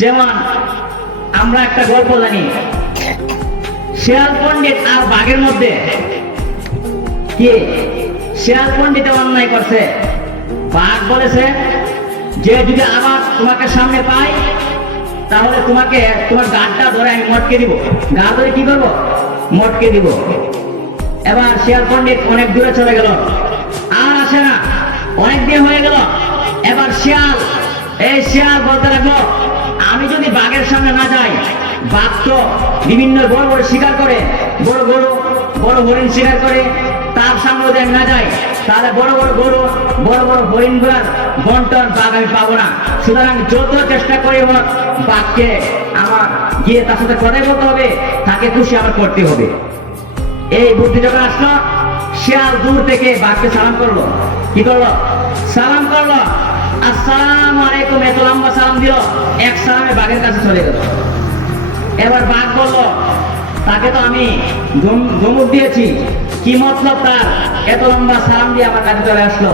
যেমন আমরা একটা গল্প জানি, শেয়াল পণ্ডিত আর বাঘের মধ্যে কি শেয়াল পণ্ডিত অন্যায় করছে। বাঘ বলেছে যে যদি আবার তোমাকে সামনে পাই তাহলে তোমাকে তোমার গাঁটটা ধরে আমি মটকে দিব। গা ধরে কি করবো? মটকে দিব। এবার শেয়াল পণ্ডিত অনেক দূরে চলে গেল, আর আসে না, অনেক দিন হয়ে গেল। এবার শিয়াল বলতে লাগলো, আমি যদি বাঘের সামনে না যাই, বাঘ তো বিভিন্ন বড় বড় শিকার করে, বড় গরু বড় হরিণ শিকার করে, তার সামনে যদি আমি না যাই তাহলে বড় বড় গরু বড় বড় হরিণ গুলার বন্টন বাঘ আমি পাবো না। সুতরাং যত চেষ্টা করি হোক বাঘকে আমার গিয়ে তার সাথে কথাই বলতে হবে, তাকে খুশি আমার করতে হবে। এই বুদ্ধি যখন আসলো, শিয়াল দূর থেকে বাঘকে সালাম করলো। কি করলো? সালাম করলো, আসসালামু আলাইকুম, এত লম্বা সালাম দিল, এক সালামে বাঘের কাছে চলে গেল। এবার বাঘ বলল, তাকে তো আমি ধমক দিয়েছি, কি মতলব তার এত লম্বা সালাম দিয়ে আমার কাছে চলে আসলো?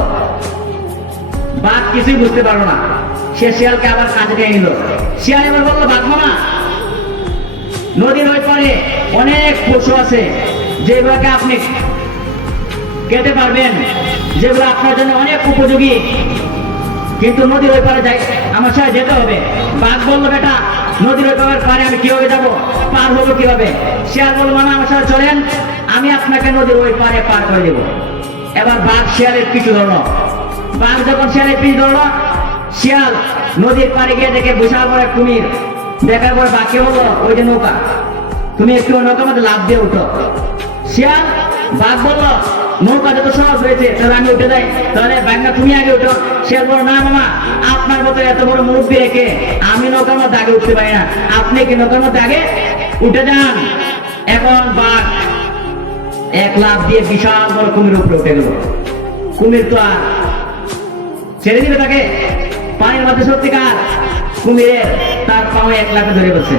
বাঘ কিছুই বুঝতে পারলো না। সে শিয়ালকে আবার কাছে টেনে নিল। শিয়াল এবার বললো, বাঘ মামা, নদীর ওই পারে অনেক পশু আছে যেগুলোকে আপনি খেতে পারবেন, যেগুলো আপনার জন্য অনেক উপযোগী, কিন্তু নদীর ওই পারে যাই আমার সাথে যেতে হবে। বাঘ বললো, বেটা নদীর ওই পারে আমি কিভাবে যাবো, পার হবো কিভাবে? শিয়াল বললো, মামা আমার সাথে চলেন, আমি আপনাকে নদীর ওই পারে পার করে দেবো। এবার বাঘ শিয়ালের পিছু ধরলো। বাঘ যখন শিয়ালের পিছু ধরলো, শিয়াল নদীর পাড়ে গিয়ে দেখে বিশাল বড় কুমির। দেখার পরে বাঘকে বললো, ওই যে নৌকা, তুমি একটু নৌকার মধ্যে লাফ দিয়ে উঠো। শিয়াল বাঘ বললো, নৌকা যত সহজ হয়েছে তাহলে আমি উঠে যাই, তাহলে বাঘটা তুমি আগে উঠো। শিয়াল বললো, না মামা, আপনার মতো এত বড় মুরব্বি রেখে আমি নৌকার মধ্যে আগে উঠতে পারি না, আপনি কি নৌকার মধ্যে আগে উঠে যান। এখন বাঘ এক লাফ দিয়ে বিশাল বড় কুমির উপরে উঠে গেল। কুমির তো আর ছেড়ে দিবে তাকে? পানির মধ্যে সত্যিকার কুমিরের তার পায়ে এক লাফে ধরে বলছে।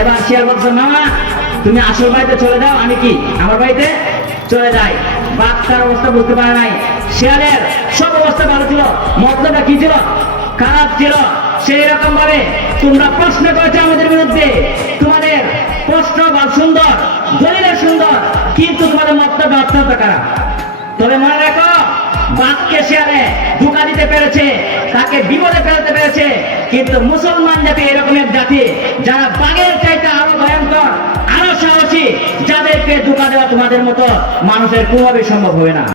এবার শিয়াল বলছে, মামা তুমি আসল বাড়িতে চলে যাও, আমি কি আমার বাড়িতে চলে যাই। বাঘ তার অবস্থা বুঝতে পারে নাই। শিয়ালের সব অবস্থা ভালো ছিল, মতলবটা কি ছিল? খারাপ ছিল। সেই রকম ভাবে তোমরা প্রশ্ন করেছো আমাদের বিরুদ্ধে, তোমাদের প্রশ্ন বা সুন্দর, দলিলের সুন্দর, কিন্তু তোমাদের মতলবটা অত্যন্ত খারাপ। তবে মনে রাখো, বাঘকে শিয়ালে ধোঁকা দিতে পেরেছে, তাকে বিপদে ফেলতে পেরেছে, কিন্তু মুসলমান জাতি এরকম এক জাতি যারা বাঘের চাইতে আরো ভয়ঙ্কর, আরো সাহসী, যাদেরকে ধোঁকা দেওয়া তোমাদের মতো মানুষের কোনোভাবেই সম্ভব হবে না।